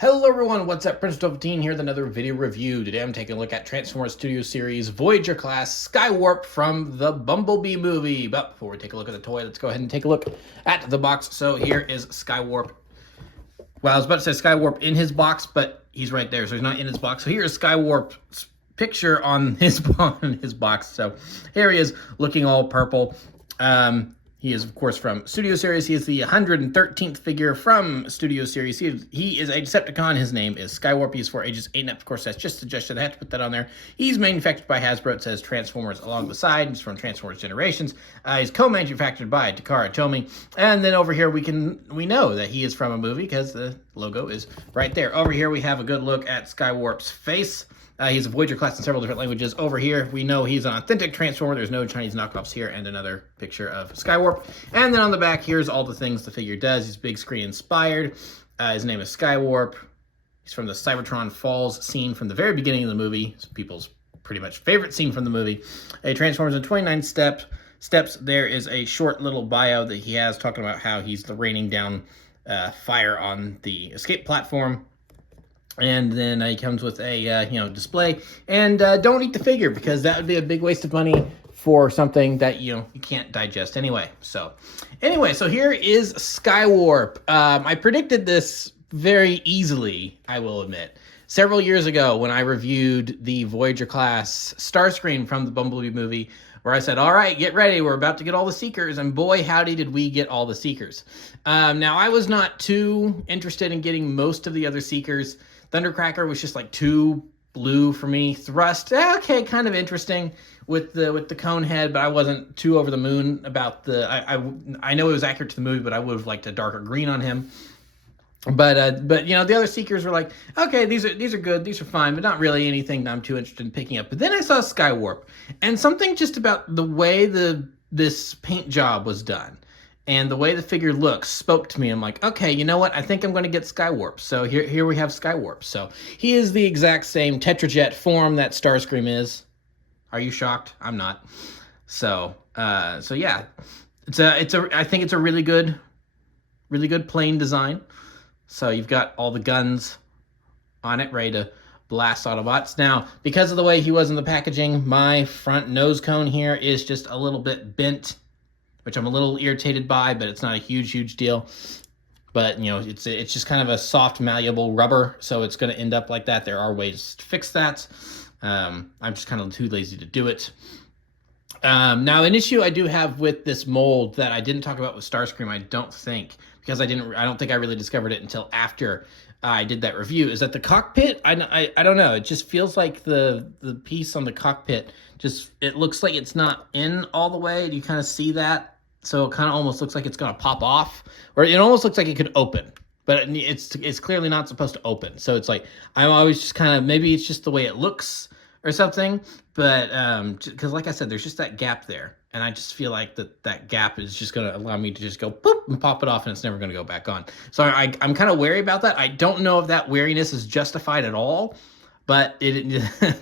Hello everyone, what's up? Prince1215 here with another video review. Today I'm taking a look at Transformers Studio Series Voyager class Skywarp from the Bumblebee movie. But before we take a look at the toy, let's go ahead and take a look at the box. So here is Skywarp. Well, I was about to say Skywarp in his box, but he's right there, so he's not in his box. So here is Skywarp's picture on his box. So here he is looking all purple. He is, of course, from Studio Series. He is the 113th figure from Studio Series. He is a Decepticon. His name is Skywarp. He's for ages 8 and up. Of course, that's just suggested. I have to put that on there. He's manufactured by Hasbro. It says Transformers along the side. He's from Transformers Generations. He's co-manufactured by Takara Tomy. And then over here, we know that he is from a movie because the logo is right there. Over here, we have a good look at Skywarp's face. He's a Voyager class in several different languages. Over here, we know he's an authentic Transformer. There's no Chinese knockoffs here, and another picture of Skywarp. And then on the back, here's all the things the figure does. He's big screen inspired. His name is Skywarp. He's from the Cybertron Falls scene from the very beginning of the movie. It's people's pretty much favorite scene from the movie. He transforms in 29 steps. There is a short little bio that he has talking about how he's raining down fire on the escape platform. And then he comes with a display. And don't eat the figure, because that would be a big waste of money for something that you can't digest anyway. So here is Skywarp. I predicted this very easily, I will admit. Several years ago, when I reviewed the Voyager class Starscream from the Bumblebee movie, where I said, all right, get ready, we're about to get all the Seekers, and boy, howdy did we get all the Seekers. Now, I was not too interested in getting most of the other Seekers. Thundercracker was just like too blue for me. Thrust, okay, kind of interesting with the cone head, but I wasn't too over the moon about the. I know it was accurate to the movie, but I would have liked a darker green on him. But the other Seekers were like, okay, these are good, these are fine, but not really anything I'm too interested in picking up. But then I saw Skywarp, and something just about the way this paint job was done and the way the figure looks spoke to me. I'm like, okay, you know what? I think I'm going to get Skywarp. So here we have Skywarp. So he is the exact same Tetrajet form that Starscream is. Are you shocked? I'm not. So yeah, I think it's a really good plain design. So you've got all the guns on it ready to blast Autobots. Now, because of the way he was in the packaging, my front nose cone here is just a little bit bent, which I'm a little irritated by, but it's not a huge deal. But, it's just kind of a soft, malleable rubber, so it's going to end up like that. There are ways to fix that. I'm just kind of too lazy to do it. Now, an issue I do have with this mold that I didn't talk about with Starscream, I don't think, because I don't think I really discovered it until after I did that review, is that the cockpit, I don't know, it just feels like the piece on the cockpit, it looks like it's not in all the way. Do you kind of see that? So it kind of almost looks like it's going to pop off, or it almost looks like it could open, but it's clearly not supposed to open. So it's like, I'm always just kind of, maybe it's just the way it looks or something, but because like I said, there's just that gap there, and I just feel like that gap is just going to allow me to just go boop and pop it off, and it's never going to go back on. So I'm kind of wary about that. I don't know if that wariness is justified at all, but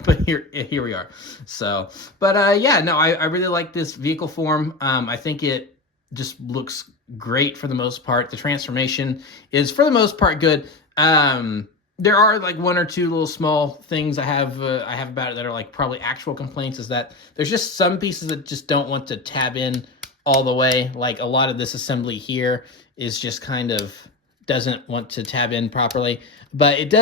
but here we are. So, but yeah, no, I really like this vehicle form. I think it just looks great for the most part. The transformation is for the most part good. There are like one or two little small things I have about it that are like probably actual complaints, is that there's just some pieces that just don't want to tab in all the way. Like a lot of this assembly here is just kind of doesn't want to tab in properly, but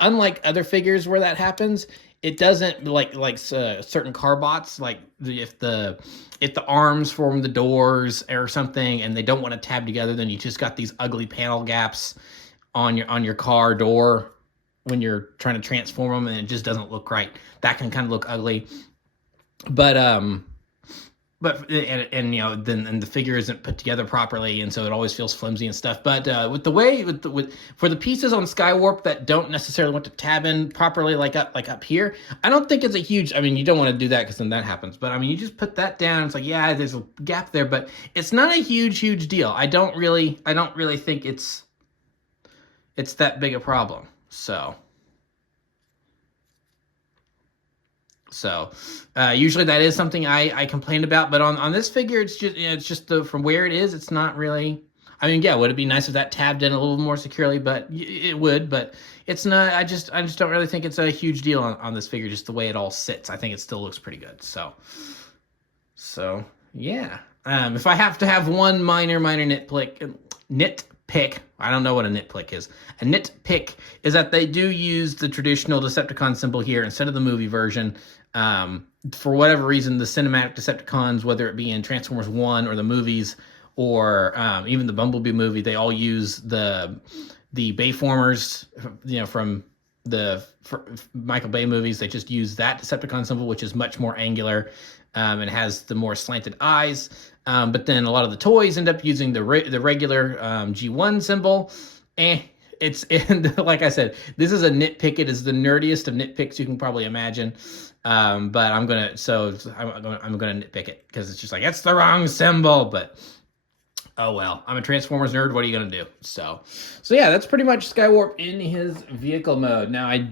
unlike other figures where that happens, it doesn't like certain Carbots, like if the arms form the doors or something and they don't want to tab together, then you just got these ugly panel gaps on your car door when you're trying to transform them, and it just doesn't look right. That can kind of look ugly, but then the figure isn't put together properly, and so it always feels flimsy and stuff. But for the pieces on Skywarp that don't necessarily want to tab in properly, like up here, I don't think it's a huge. I mean, you don't want to do that because then that happens. But I mean, you just put that down. It's like, yeah, there's a gap there, but it's not a huge deal. I don't really think it's that big a problem. So usually that is something I complained about, but on this figure, it's just from where it is, it's not really. I mean, yeah, would it be nice if that tabbed in a little more securely? But it would, but it's not. I just don't really think it's a huge deal on this figure, just the way it all sits. I think it still looks pretty good. So yeah. If I have to have one minor nitpick, I don't know what a nitpick is. A nitpick is that they do use the traditional Decepticon symbol here instead of the movie version. For whatever reason, the cinematic Decepticons, whether it be in Transformers 1 or the movies, or even the Bumblebee movie, they all use the Bayformers, from the Michael Bay movies. They just use that Decepticon symbol, which is much more angular, and has the more slanted eyes. But then a lot of the toys end up using the regular G1 symbol. Like I said, this is a nitpick. It is the nerdiest of nitpicks you can probably imagine. But I'm gonna nitpick it because it's just like, it's the wrong symbol. But oh well, I'm a Transformers nerd. What are you gonna do? So yeah, that's pretty much Skywarp in his vehicle mode. Now I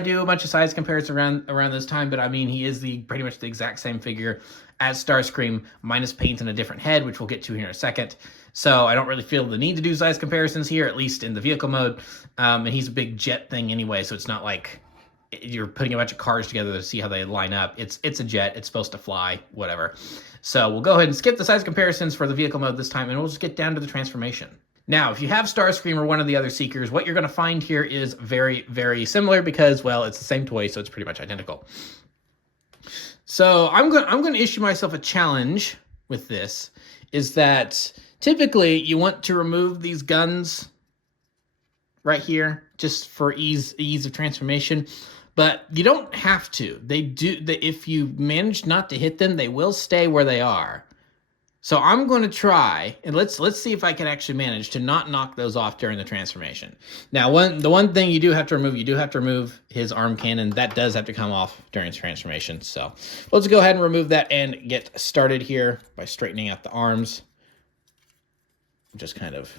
do a bunch of size comparisons around this time, but I mean, he is pretty much the exact same figure as Starscream, minus paint and a different head, which we'll get to here in a second. So I don't really feel the need to do size comparisons here, at least in the vehicle mode. And he's a big jet thing anyway, so it's not like you're putting a bunch of cars together to see how they line up. It's a jet. It's supposed to fly, whatever. So we'll go ahead and skip the size comparisons for the vehicle mode this time, and we'll just get down to the transformation. Now, if you have Starscream or one of the other Seekers, what you're going to find here is very, very similar because, well, it's the same toy, so it's pretty much identical. So I'm going to issue myself a challenge with this, is that typically you want to remove these guns right here just for ease of transformation, but you don't have to. If you manage not to hit them, they will stay where they are. So I'm going to try, and let's see if I can actually manage to not knock those off during the transformation. Now, the one thing you do have to remove his arm cannon. That does have to come off during his transformation. So let's go ahead and remove that and get started here by straightening out the arms. Just kind of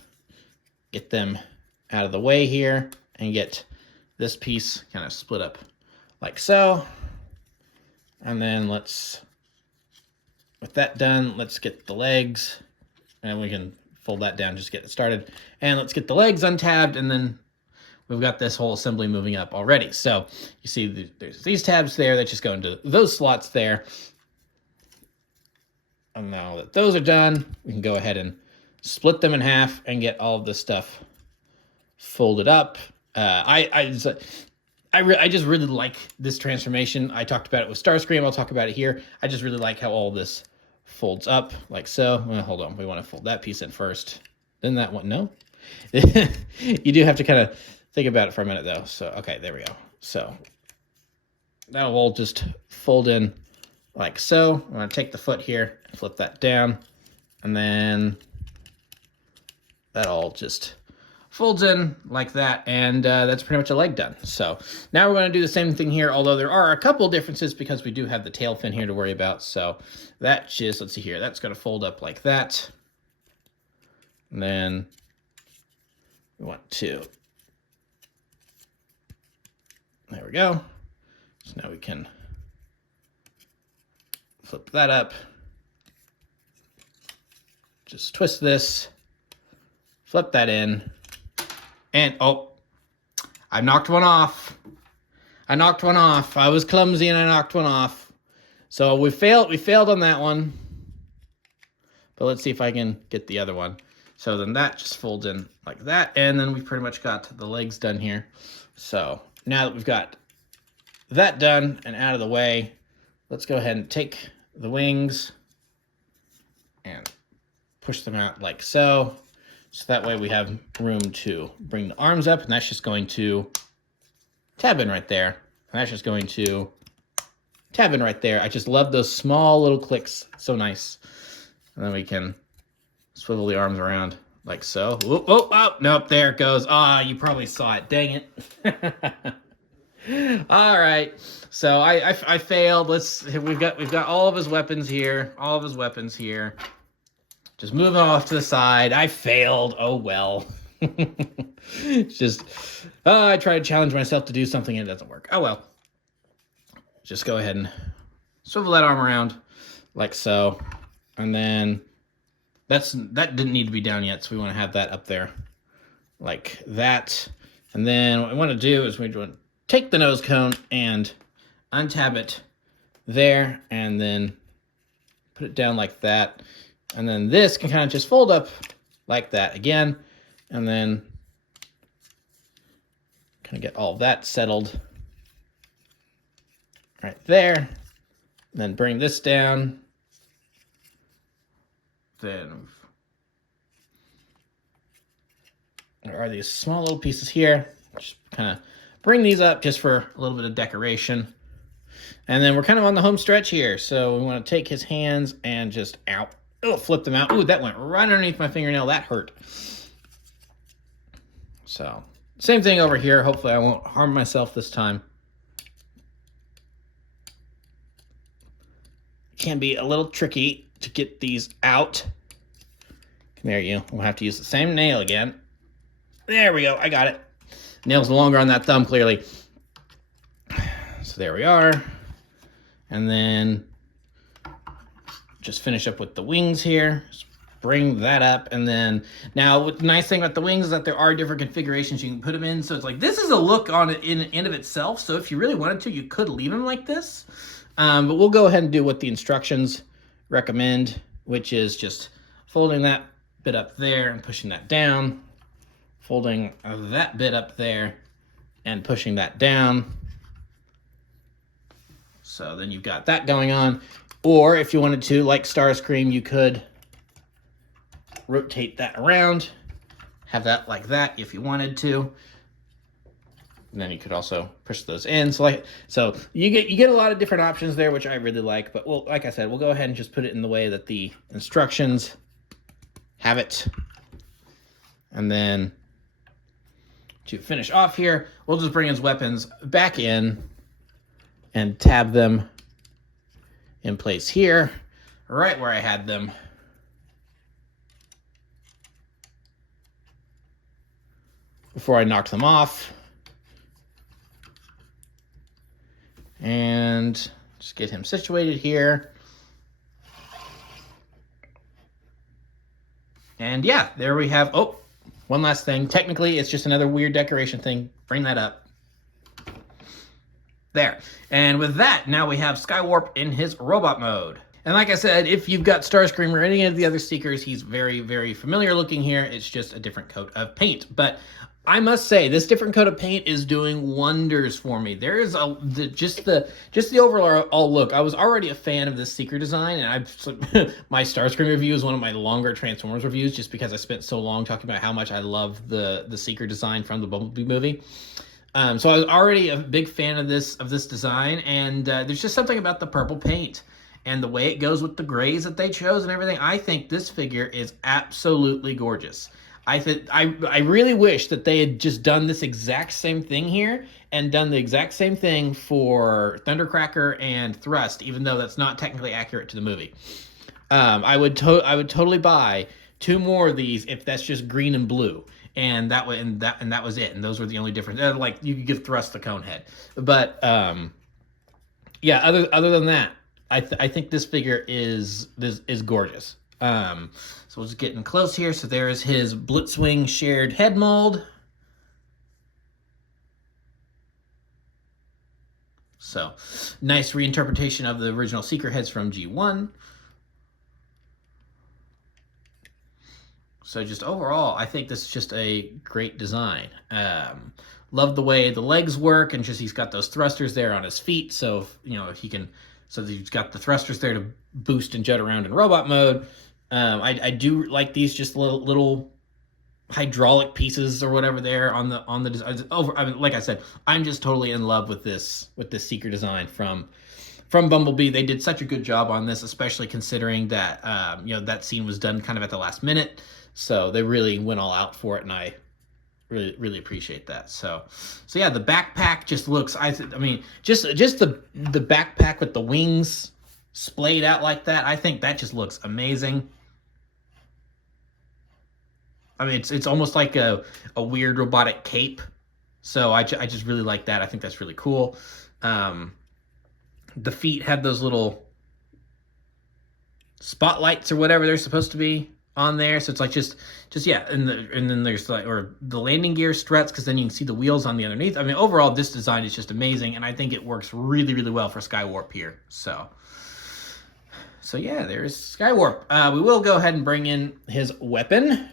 get them out of the way here and get this piece kind of split up like so. And then with that done, let's get the legs, and we can fold that down, just get it started. And let's get the legs untabbed, and then we've got this whole assembly moving up already. So you see there's these tabs there that just go into those slots there. And now that those are done, we can go ahead and split them in half and get all of this stuff folded up. I just really like this transformation. I talked about it with Starscream. I'll talk about it here. I just really like how all this folds up like so. Well, hold on. We want to fold that piece in first. Then that one. No. You do have to kind of think about it for a minute, though. So, okay, there we go. So that'll all just fold in like so. I'm going to take the foot here, flip that down, and then that all just folds in like that, and that's pretty much a leg done. So now we're going to do the same thing here, although there are a couple differences because we do have the tail fin here to worry about. So that just, let's see here, that's going to fold up like that. And then we want to, there we go. So now we can flip that up. Just twist this, flip that in. And, oh, I knocked one off. I was clumsy and I knocked one off. So we failed on that one. But let's see if I can get the other one. So then that just folds in like that. And then we've pretty much got the legs done here. So now that we've got that done and out of the way, let's go ahead and take the wings and push them out like so. So that way we have room to bring the arms up, and that's just going to tab in right there. And that's just going to tab in right there. I just love those small little clicks. So nice. And then we can swivel the arms around like so. Oh, nope, there it goes. You probably saw it. Dang it. All right. So I failed. We've got all of his weapons here. Just moving off to the side. I failed. Oh, well. It's just, I try to challenge myself to do something and it doesn't work. Oh, well. Just go ahead and swivel that arm around like so. And then that didn't need to be down yet, so we want to have that up there like that. And then what we want to do is we want to take the nose cone and untab it there, and then put it down like that. And then this can kind of just fold up like that again, and then kind of get all of that settled right there. And then bring this down. Then there are these small little pieces here. Just kind of bring these up just for a little bit of decoration. And then we're kind of on the home stretch here. So we want to take his hands and just flip them out. Ooh, that went right underneath my fingernail. That hurt. So same thing over here. Hopefully I won't harm myself this time. It can be a little tricky to get these out. There you go. We'll have to use the same nail again. There we go. I got it. Nail's no longer on that thumb, clearly. So there we are. And then just finish up with the wings here. Just bring that up. And then now the nice thing about the wings is that there are different configurations you can put them in. So it's like, this is a look on it in and of itself. So if you really wanted to, you could leave them like this. But we'll go ahead and do what the instructions recommend, which is just folding that bit up there and pushing that down, folding that bit up there and pushing that down. So then you've got that going on. Or if you wanted to, like Starscream, you could rotate that around, have that like that if you wanted to. And then you could also push those in. So you get a lot of different options there, which I really like. But like I said, we'll go ahead and just put it in the way that the instructions have it. And then to finish off here, we'll just bring his weapons back in and tab them in place here, right where I had them. Before I knocked them off. And just get him situated here. And yeah, there we have, oh, one last thing. Technically, it's just another weird decoration thing. Bring that up. There. And with that, now we have Skywarp in his robot mode. And like I said, if you've got Starscream or any of the other Seekers, he's very, very familiar looking here. It's just a different coat of paint. But I must say, this different coat of paint is doing wonders for me. There is just the overall look. I was already a fan of this Seeker design, and my Starscream review is one of my longer Transformers reviews, just because I spent so long talking about how much I love the Seeker design from the Bumblebee movie. So I was already a big fan of this design, and there's just something about the purple paint and the way it goes with the grays that they chose and everything. I think this figure is absolutely gorgeous. I really wish that they had just done this exact same thing here and done the exact same thing for Thundercracker and Thrust, even though that's not technically accurate to the movie. I would totally buy 2 more of these if that's just green and blue, and that was it. And those were the only difference. Like, you could give Thrust the cone head, but yeah. Other than that, I think this figure is gorgeous. So we'll just get in close here. So there is his Blitzwing shared head mold. So nice reinterpretation of the original Seeker heads from G1. So just overall, I think this is just a great design. Love the way the legs work, and just he's got those thrusters there on his feet. So he can. So he's got the thrusters there to boost and jet around in robot mode. I do like these just little hydraulic pieces or whatever there on the design. Like I said, I'm just totally in love with this Seeker design from Bumblebee. They did such a good job on this, especially considering that that scene was done kind of at the last minute. So they really went all out for it, and I really appreciate that. So yeah, the backpack just looks. Just the backpack with the wings splayed out like that. I think that just looks amazing. It's almost like a weird robotic cape. So I just really like that. I think that's really cool. The feet have those little spotlights or whatever they're supposed to be on there, so it's like just yeah, and then there's like, or the landing gear struts, because then you can see the wheels on the underneath. I mean, overall, this design is just amazing, and I think it works really, really well for Skywarp here. So yeah, there's Skywarp. We will go ahead and bring in his weapon.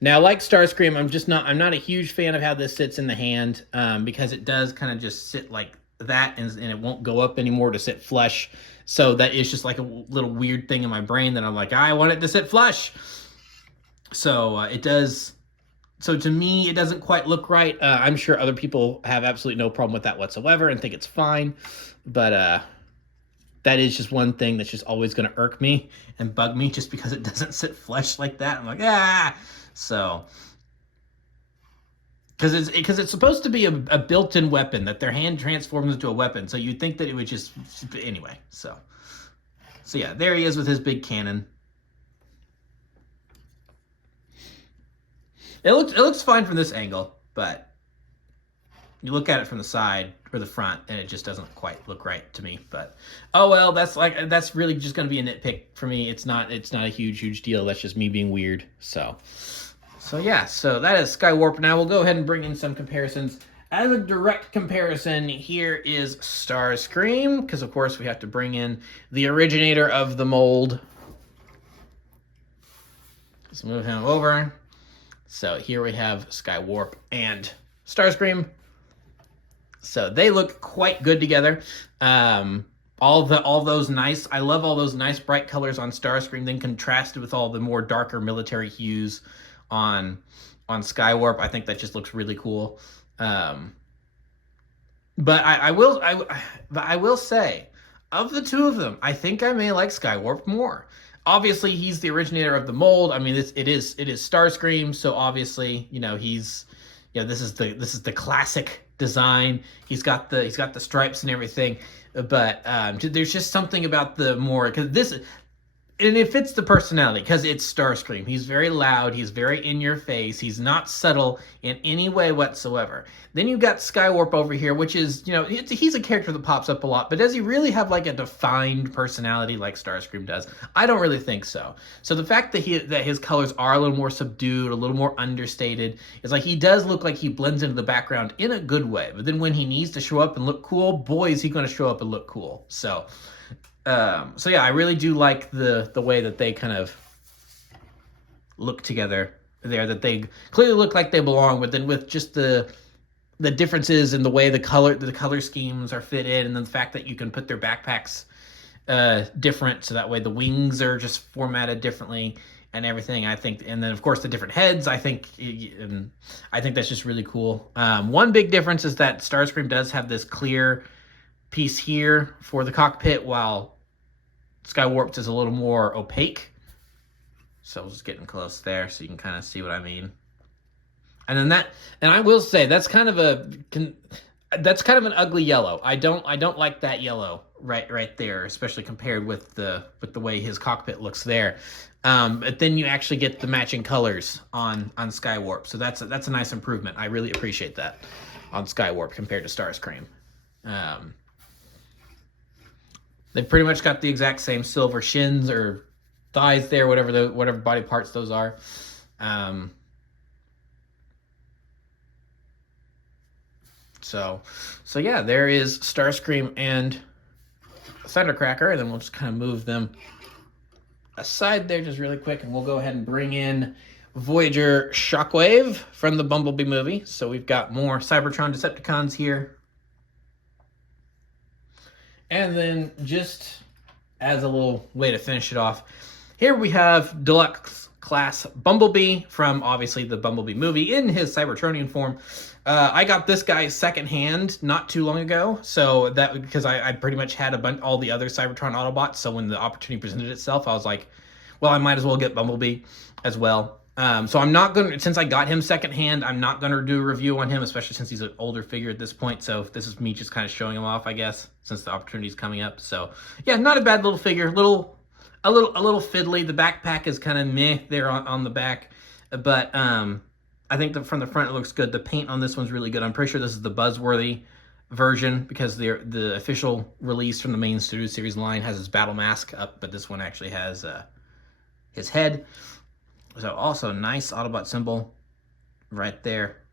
Now, like Starscream, I'm not a huge fan of how this sits in the hand, because it does kind of just sit like that, and it won't go up anymore to sit flush. So that is just like a little weird thing in my brain that I'm like, I want it to sit flush. So it does. So to me, it doesn't quite look right. I'm sure other people have absolutely no problem with that whatsoever and think it's fine. But that is just one thing that's just always going to irk me and bug me, just because it doesn't sit flush like that. I'm like, ah. So, because it's supposed to be a built-in weapon that their hand transforms into a weapon, so you'd think that it would just, anyway. So yeah, there he is with his big cannon. It looks fine from this angle, but you look at it from the side or the front, and it just doesn't quite look right to me. But oh well, that's really just going to be a nitpick for me. It's not a huge deal. That's just me being weird. So yeah, so that is Skywarp. Now we'll go ahead and bring in some comparisons. As a direct comparison, here is Starscream, because of course we have to bring in the originator of the mold. Let's move him over. So here we have Skywarp and Starscream. So they look quite good together. All those nice, I love all those nice bright colors on Starscream, then contrasted with all the more darker military hues on Skywarp. I think that just looks really cool. But I will say, of the two of them, I think I may like Skywarp more. Obviously, he's the originator of the mold. I mean, it is Starscream, so obviously, this is the classic design. He's got the stripes and everything. But there's just something about the more, because this. And it fits the personality, because it's Starscream. He's very loud. He's very in your face. He's not subtle in any way whatsoever. Then you've got Skywarp over here, which is, he's a character that pops up a lot. But does he really have like a defined personality like Starscream does? I don't really think so. So the fact that his colors are a little more subdued, a little more understated, is like he does look like he blends into the background in a good way. But then when he needs to show up and look cool, boy, is he going to show up and look cool. So yeah, I really do like the way that they kind of look together there, that they clearly look like they belong, but then with just the differences in the way the color schemes are fit in, and then the fact that you can put their backpacks different, so that way the wings are just formatted differently and everything. I think, and then of course the different heads, I think that's just really cool. One big difference is that Starscream does have this clear piece here for the cockpit, while Skywarp's is a little more opaque. So I was just getting close there, so you can kind of see what I mean. And then I will say that's kind of an ugly yellow. I don't like that yellow right there, especially compared with the way his cockpit looks there. But then you actually get the matching colors on Skywarp, so that's a nice improvement. I really appreciate that on Skywarp compared to Starscream. They've pretty much got the exact same silver shins or thighs there, whatever body parts those are. So yeah, there is Starscream and Thundercracker, and then we'll just kind of move them aside there just really quick, and we'll go ahead and bring in Voyager Shockwave from the Bumblebee movie. So we've got more Cybertron Decepticons here. And then just as a little way to finish it off, here we have Deluxe Class Bumblebee from obviously the Bumblebee movie in his Cybertronian form. I got this guy secondhand not too long ago, so that because I pretty much had all the other Cybertron Autobots. So when the opportunity presented itself, I was like, well, I might as well get Bumblebee as well. So I'm not going to, since I got him secondhand, I'm not going to do a review on him, especially since he's an older figure at this point. So this is me just kind of showing him off, I guess, since the opportunity is coming up. So yeah, not a bad little figure, a little fiddly. The backpack is kind of meh there on the back, but I think that from the front it looks good. The paint on this one's really good. I'm pretty sure this is the Buzzworthy version, because the official release from the main Studio Series line has his battle mask up, but this one actually has his head. So also nice Autobot symbol right there,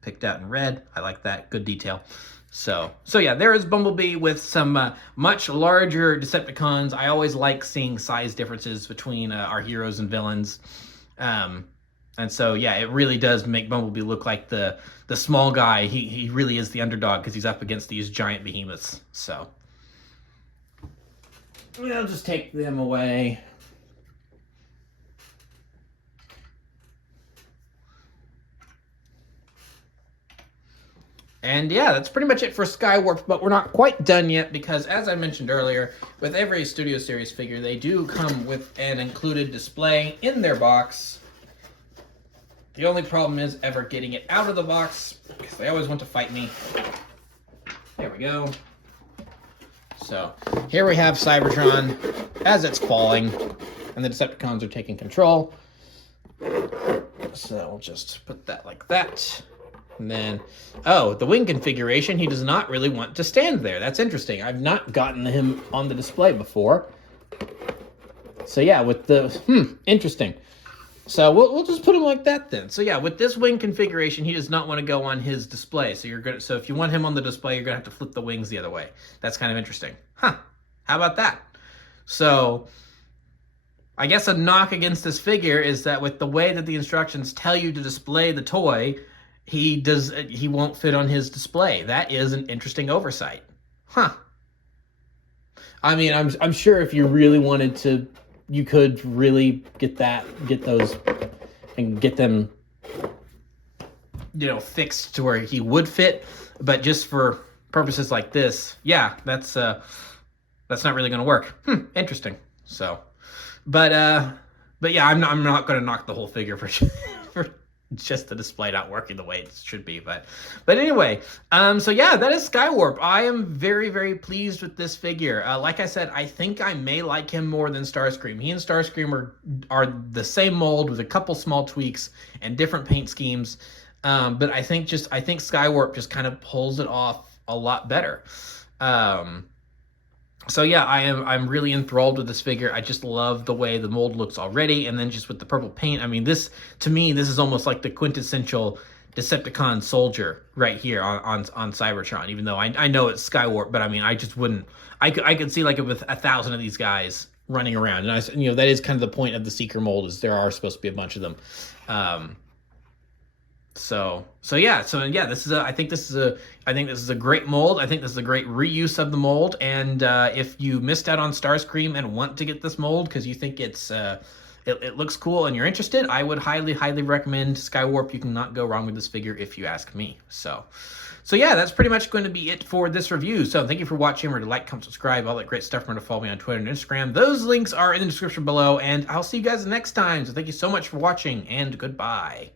picked out in red. I like that, good detail. So yeah, there is Bumblebee with some much larger Decepticons. I always like seeing size differences between our heroes and villains. And so, yeah, it really does make Bumblebee look like the small guy. He really is the underdog because he's up against these giant behemoths. So we'll just take them away. And yeah, that's pretty much it for Skywarp, but we're not quite done yet because, as I mentioned earlier, with every Studio Series figure, they do come with an included display in their box. The only problem is ever getting it out of the box because they always want to fight me. There we go. So here we have Cybertron as it's falling, and the Decepticons are taking control. So we'll just put that like that. And then, oh, the wing configuration, he does not really want to stand there. That's interesting. I've not gotten him on the display before. So yeah, with the, interesting. So we'll just put him like that then. So yeah, with this wing configuration, he does not want to go on his display. So if you want him on the display, you're gonna have to flip the wings the other way. That's kind of interesting. Huh, how about that? So I guess a knock against this figure is that with the way that the instructions tell you to display the toy, he won't fit on his display. That is an interesting oversight. Huh. I mean, I'm sure if you really wanted to, you could really get those and get them, fixed to where he would fit. But just for purposes like this, yeah, that's not really going to work. Interesting. So, but yeah, I'm not going to knock the whole figure for just the display not working the way it should be. But anyway, so yeah, that is Skywarp. I am very, very pleased with this figure. Like I said, I think I may like him more than Starscream. He and Starscream are the same mold with a couple small tweaks and different paint schemes. But I think Skywarp just kind of pulls it off a lot better. So yeah, I'm really enthralled with this figure. I just love the way the mold looks already, and then just with the purple paint. I mean, to me, this is almost like the quintessential Decepticon soldier right here on Cybertron. Even though I know it's Skywarp, but I mean, I just wouldn't. I could see like with 1,000 of these guys running around, and that is kind of the point of the Seeker mold, is there are supposed to be a bunch of them. So yeah, I think this is a great mold. I think this is a great reuse of the mold. And if you missed out on Starscream and want to get this mold because you think it looks cool and you're interested, I would highly, highly recommend Skywarp. You cannot go wrong with this figure if you ask me. So yeah, that's pretty much going to be it for this review. So thank you for watching. Remember to like, comment, subscribe, all that great stuff. Remember to follow me on Twitter and Instagram. Those links are in the description below, and I'll see you guys next time. So thank you so much for watching, and goodbye.